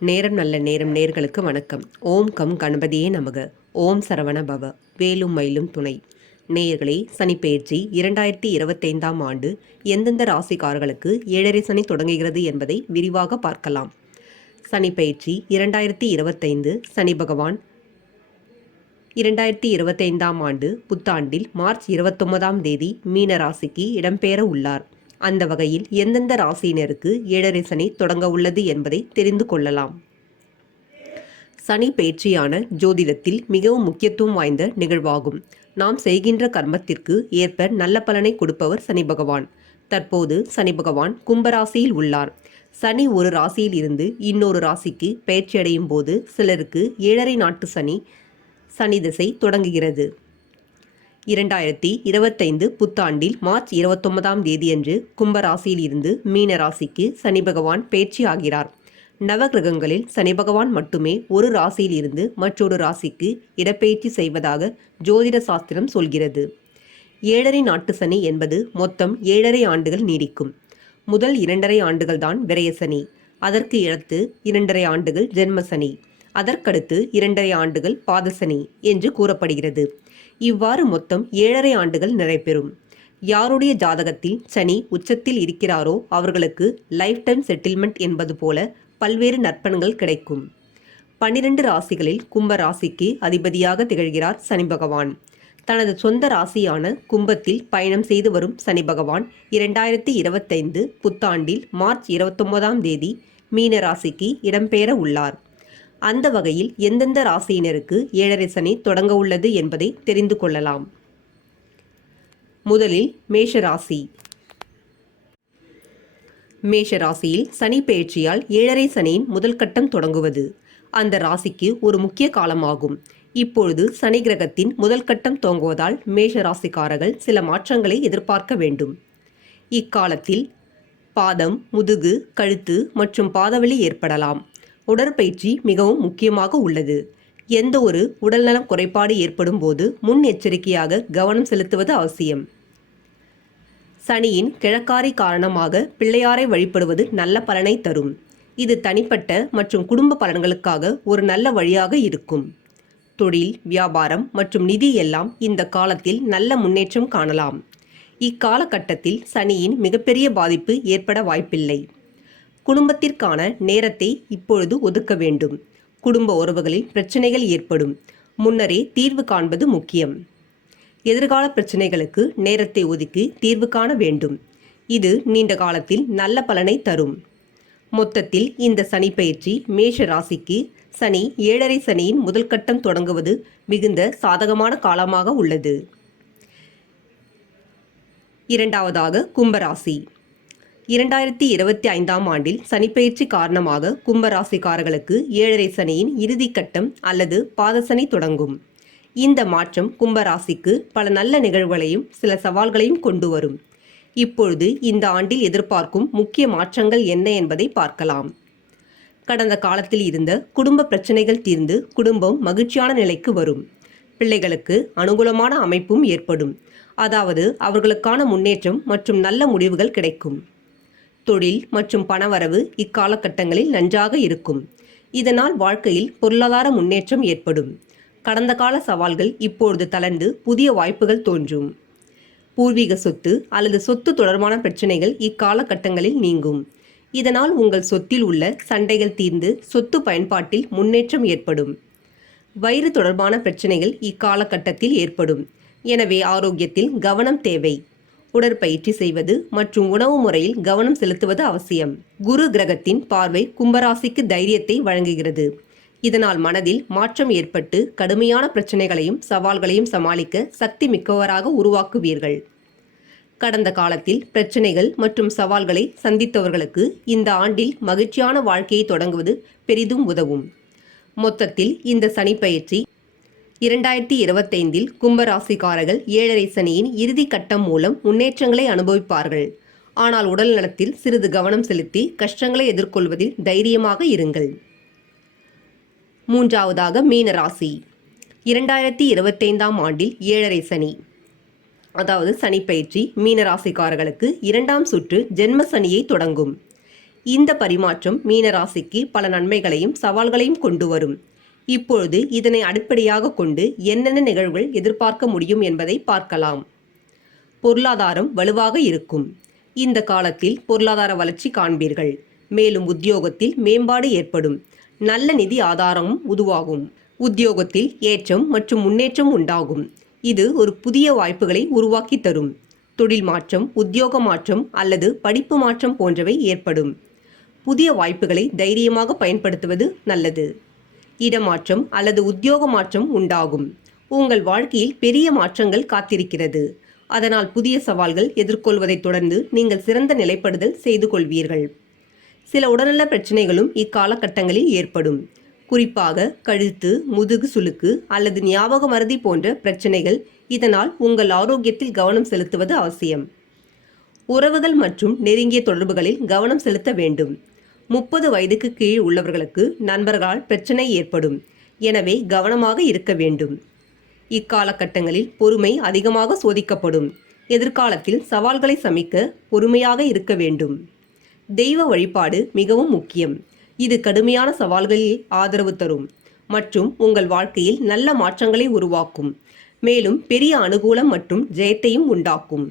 நேரம் நல்ல நேரம் நேர்களுக்கு வணக்கம். ஓம் கம் கணபதியே நமக. ஓம் சரவண பவ. வேலும் மயிலும் துணை. நேயர்களே சனிப்பெயர்ச்சி இரண்டாயிரத்தி இருபத்தைந்தாம் ஆண்டு எந்தெந்த ராசிக்காரர்களுக்கு ஏழரை சனி தொடங்குகிறது என்பதை விரிவாக பார்க்கலாம். சனிப்பெயர்ச்சி இரண்டாயிரத்தி இருபத்தைந்து சனி பகவான். இரண்டாயிரத்தி இருபத்தைந்தாம் ஆண்டு புத்தாண்டில் மார்ச் இருபத்தொன்பதாம் தேதி மீன ராசிக்கு இடம்பெயர உள்ளார். அந்த வகையில் எந்தெந்த ராசியினருக்கு ஏழரை சனி தொடங்க உள்ளது என்பதை தெரிந்து கொள்ளலாம். சனி பயிற்சியான ஜோதிடத்தில் மிகவும் முக்கியத்துவம் வாய்ந்த நிகழ்வாகும். நாம் செய்கின்ற கர்மத்திற்கு ஏற்ப நல்ல பலனை கொடுப்பவர் சனி பகவான். தற்போது சனி பகவான் கும்பராசியில் உள்ளார். சனி ஒரு ராசியில் இருந்து இன்னொரு ராசிக்கு பயிற்சி அடையும் போது சிலருக்கு ஏழரை நாட்டு சனி சனி திசை தொடங்குகிறது. இரண்டாயிரத்தி இருபத்தைந்து புத்தாண்டில் மார்ச் இருபத்தொன்பதாம் தேதியன்று கும்பராசியில் இருந்து மீன ராசிக்கு சனி பகவான் பயிற்சி ஆகிறார் நவகிரகங்களில் சனி பகவான் மட்டுமே ஒரு ராசியில் இருந்து மற்றொரு ராசிக்கு இடப்பெயர்ச்சி செய்வதாக ஜோதிட சாஸ்திரம் சொல்கிறது. ஏழரை நாட்டு சனி என்பது மொத்தம் ஏழரை ஆண்டுகள் நீடிக்கும். முதல் இரண்டரை ஆண்டுகள் தான் விரய சனி. அதற்கு அடுத்து இரண்டரை ஆண்டுகள் ஜென்ம சனி. அதற்கடுத்து இரண்டரை ஆண்டுகள் பாதசனி என்று கூறப்படுகிறது. இவ்வாறு மொத்தம் ஏழரை ஆண்டுகள் நிறைபெறும் யாருடைய ஜாதகத்தில் சனி உச்சத்தில் இருக்கிறாரோ அவர்களுக்கு லைஃப் டைம் செட்டில்மெண்ட் என்பது போல பல்வேறு நற்பன்கள் கிடைக்கும். பன்னிரண்டு ராசிகளில் கும்ப ராசிக்கு அதிபதியாக திகழ்கிறார் சனி பகவான். தனது சொந்த ராசியான கும்பத்தில் பயணம் செய்து வரும் சனி பகவான் இரண்டாயிரத்தி இருபத்தைந்து புத்தாண்டில் மார்ச் இருபத்தொன்பதாம் தேதி மீன ராசிக்கு இடம்பெயர உள்ளார். அந்த வகையில் எந்தெந்த ராசியினருக்கு ஏழரை சனி தொடங்க உள்ளது என்பதை தெரிந்து கொள்ளலாம். முதலில் மேஷ ராசி மேஷ ராசியில் சனி பெயர்ச்சியால் ஏழரை சனியின் முதல் கட்டம் தொடங்குவது அந்த ராசிக்கு ஒரு முக்கிய காலமாகும். இப்பொழுது சனி கிரகத்தின் முதல் கட்டம் துவங்குவதால் மேஷ ராசிக்காரர்கள் சில மாற்றங்களை எதிர்பார்க்க வேண்டும். இக்காலத்தில் பாதம் முதுகு கழுத்து மற்றும் பாதவலி ஏற்படலாம். உடற்பயிற்சி மிகவும் முக்கியமாக உள்ளது. எந்த ஒரு உடல்நலம் குறைபாடு ஏற்படும் போது முன் எச்சரிக்கையாக கவனம் செலுத்துவது அவசியம். சனியின் கிழக்காரி காரணமாக பிள்ளையாரை வழிபடுவது நல்ல பலனை தரும். இது தனிப்பட்ட மற்றும் குடும்ப பலன்களுக்காக ஒரு நல்ல வழியாக இருக்கும். தொழில் வியாபாரம் மற்றும் நிதி எல்லாம் இந்த காலத்தில் நல்ல முன்னேற்றம் காணலாம். இக்காலகட்டத்தில் சனியின் மிகப்பெரிய பாதிப்பு ஏற்பட வாய்ப்பில்லை. குடும்பத்திற்கான நேரத்தை இப்பொழுது ஒதுக்க வேண்டும். குடும்ப உறவுகளில் பிரச்சனைகள் ஏற்படும். முன்னரே தீர்வு காண்பது முக்கியம். எதிர்கால பிரச்சனைகளுக்கு நேரத்தை ஒதுக்கி தீர்வு காண வேண்டும். இது நீண்ட காலத்தில் நல்ல பலனை தரும். மொத்தத்தில் இந்த சனி பயிற்சி மேஷ ராசிக்கு சனி ஏழரை சனியின் முதல் கட்டம் தொடங்குவது மிகுந்த சாதகமான காலமாக உள்ளது. இரண்டாவதாக கும்பராசி. இரண்டாயிரத்தி இருபத்தி ஐந்தாம் ஆண்டில் சனிப்பயிற்சி காரணமாக கும்பராசிக்காரர்களுக்கு ஏழரை சனியின் இறுதிக்கட்டம் அல்லது பாதசனி தொடங்கும். இந்த மாற்றம் கும்பராசிக்கு பல நல்ல நிகழ்வுகளையும் சில சவால்களையும் கொண்டு வரும். இப்பொழுது இந்த ஆண்டில் எதிர்பார்க்கும் முக்கிய மாற்றங்கள் என்ன என்பதை பார்க்கலாம். கடந்த காலத்தில் இருந்த குடும்ப பிரச்சனைகள் தீர்ந்து குடும்பம் மகிழ்ச்சியான நிலைக்கு வரும். பிள்ளைகளுக்கு அனுகூலமான அமைப்பும் ஏற்படும். அதாவது அவர்களுக்கான முன்னேற்றம் மற்றும் நல்ல முடிவுகள் கிடைக்கும். தொழில் மற்றும் பணவரவு இக்காலகட்டங்களில் நன்றாக இருக்கும். இதனால் வாழ்க்கையில் பொருளாதார முன்னேற்றம் ஏற்படும். கடந்த கால சவால்கள் இப்பொழுது தளர்ந்து புதிய வாய்ப்புகள் தோன்றும். பூர்வீக சொத்து அல்லது சொத்து தொடர்பான பிரச்சனைகள் இக்காலகட்டங்களில் நீங்கும். இதனால் உங்கள் சொத்தில் உள்ள சண்டைகள் தீர்ந்து சொத்து பயன்பாட்டில் முன்னேற்றம் ஏற்படும். வயிறு தொடர்பான பிரச்சனைகள் இக்காலகட்டத்தில் ஏற்படும். எனவே ஆரோக்கியத்தில் கவனம் தேவை. உடற்பயிற்சி செய்வது மற்றும் உணவு முறையில் கவனம் செலுத்துவது அவசியம். குரு கிரகத்தின் பார்வை கும்பராசிக்கு தைரியத்தை வழங்குகிறது. இதனால் மனதில் மாற்றம் ஏற்பட்டு கடுமையான பிரச்சனைகளையும் சவால்களையும் சமாளிக்க சக்தி மிக்கவராக உருவாக்குவீர்கள். கடந்த காலத்தில் பிரச்சனைகள் மற்றும் சவால்களை சந்தித்தவர்களுக்கு இந்த ஆண்டில் மகிழ்ச்சியான வாழ்க்கையை தொடங்குவது பெரிதும் உதவும். மொத்தத்தில் இந்த சனி பயிற்சி இரண்டாயிரத்தி இருபத்தைந்தில் கும்பராசிக்காரர்கள் ஏழரை சனியின் இறுதி கட்டம் மூலம் முன்னேற்றங்களை அனுபவிப்பார்கள். ஆனால் உடல் நலத்தில் சிறிது கவனம் செலுத்தி கஷ்டங்களை எதிர்கொள்வதில் தைரியமாக இருங்கள். மூன்றாவதாக மீன ராசி இரண்டாயிரத்தி இருபத்தைந்தாம் ஆண்டில் ஏழரை சனி. அதாவது சனி பயிற்சி மீன ராசிக்காரர்களுக்கு இரண்டாம் சுற்று ஜென்ம சனியை தொடங்கும். இந்த பரிமாற்றம் மீனராசிக்கு பல நன்மைகளையும் சவால்களையும் கொண்டு வரும். இப்பொழுது இதனை அடிப்படையாக கொண்டு என்னென்ன நிகழ்வுகள் எதிர்பார்க்க முடியும் என்பதை பார்க்கலாம். பொருளாதாரம் வலுவாக இருக்கும். இந்த காலத்தில் பொருளாதார வளர்ச்சி காண்பீர்கள். மேலும் உத்தியோகத்தில் மேம்பாடு ஏற்படும். நல்ல நிதி ஆதாரமும் உதுவாகும் உத்தியோகத்தில் ஏற்றம் மற்றும் முன்னேற்றம் உண்டாகும். இது ஒரு புதிய வாய்ப்புகளை உருவாக்கி தரும். தொழில் மாற்றம் உத்தியோக மாற்றம் அல்லது படிப்பு மாற்றம் போன்றவை ஏற்படும். புதிய வாய்ப்புகளை தைரியமாக பயன்படுத்துவது நல்லது. இடமாற்றம் அல்லது உத்தியோக மாற்றம் உண்டாகும். உங்கள் வாழ்க்கையில் பெரிய மாற்றங்கள் காத்திருக்கிறது. அதனால் புதிய சவால்கள் எதிர்கொள்வதைத் தொடர்ந்து நீங்கள் சிறந்த நிலைப்படுதல் செய்து கொள்வீர்கள். சில உடல்நல பிரச்சனைகளும் இக்காலகட்டங்களில் ஏற்படும். குறிப்பாக கழுத்து முதுகு சுளுக்கு அல்லது ஞாபக மருதி போன்ற பிரச்சனைகள் இதனால் உங்கள் ஆரோக்கியத்தில் கவனம் செலுத்துவது அவசியம். உறவுகள் மற்றும் நெருங்கிய தொடர்புகளில் கவனம் செலுத்த வேண்டும். முப்பது வயதுக்கு கீழ் உள்ளவர்களுக்கு நண்பர்களால் பிரச்சனை ஏற்படும். எனவே கவனமாக இருக்க வேண்டும். இக்காலகட்டங்களில் பொறுமை அதிகமாக சோதிக்கப்படும். எதிர்காலத்தில் சவால்களை சமிக்க பொறுமையாக இருக்க வேண்டும். தெய்வ வழிபாடு மிகவும் முக்கியம். இது கடுமையான சவால்களில் ஆதரவு தரும் மற்றும் உங்கள் வாழ்க்கையில் நல்ல மாற்றங்களை உருவாக்கும். மேலும் பெரிய அனுகூலம் மற்றும் ஜெயத்தையும் உண்டாக்கும்.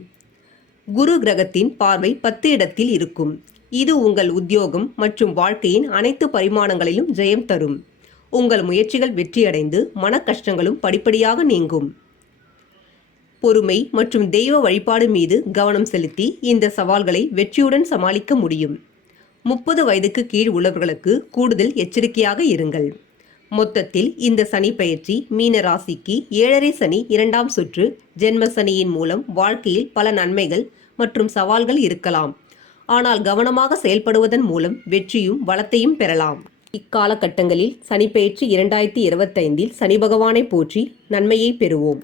குரு கிரகத்தின் பார்வை பத்து இடத்தில் இருக்கும். இது உங்கள் உத்தியோகம் மற்றும் வாழ்க்கையின் அனைத்து பரிமாணங்களிலும் ஜெயம் தரும். உங்கள் முயற்சிகள் வெற்றியடைந்து மன கஷ்டங்களும் படிப்படியாக நீங்கும். பொறுமை மற்றும் தெய்வ வழிபாடு மீது கவனம் செலுத்தி இந்த சவால்களை வெற்றியுடன் சமாளிக்க முடியும். முப்பது வயதுக்கு கீழ் உள்ளவர்களுக்கு கூடுதல் எச்சரிக்கையாக இருங்கள். மொத்தத்தில் இந்த சனி பயிற்சி மீன ராசிக்கு ஏழரை சனி இரண்டாம் சுற்று ஜென்ம சனியின் மூலம் வாழ்க்கையில் பல நன்மைகள் மற்றும் சவால்கள் இருக்கலாம். ஆனால் கவனமாக செயல்படுவதன் மூலம் வெற்றியும் வளத்தையும் பெறலாம். இக்காலகட்டங்களில் சனிப்பெயர்ச்சி இரண்டாயிரத்தி இருபத்தைந்தில் சனி பகவானை போற்றி நன்மையை பெறுவோம்.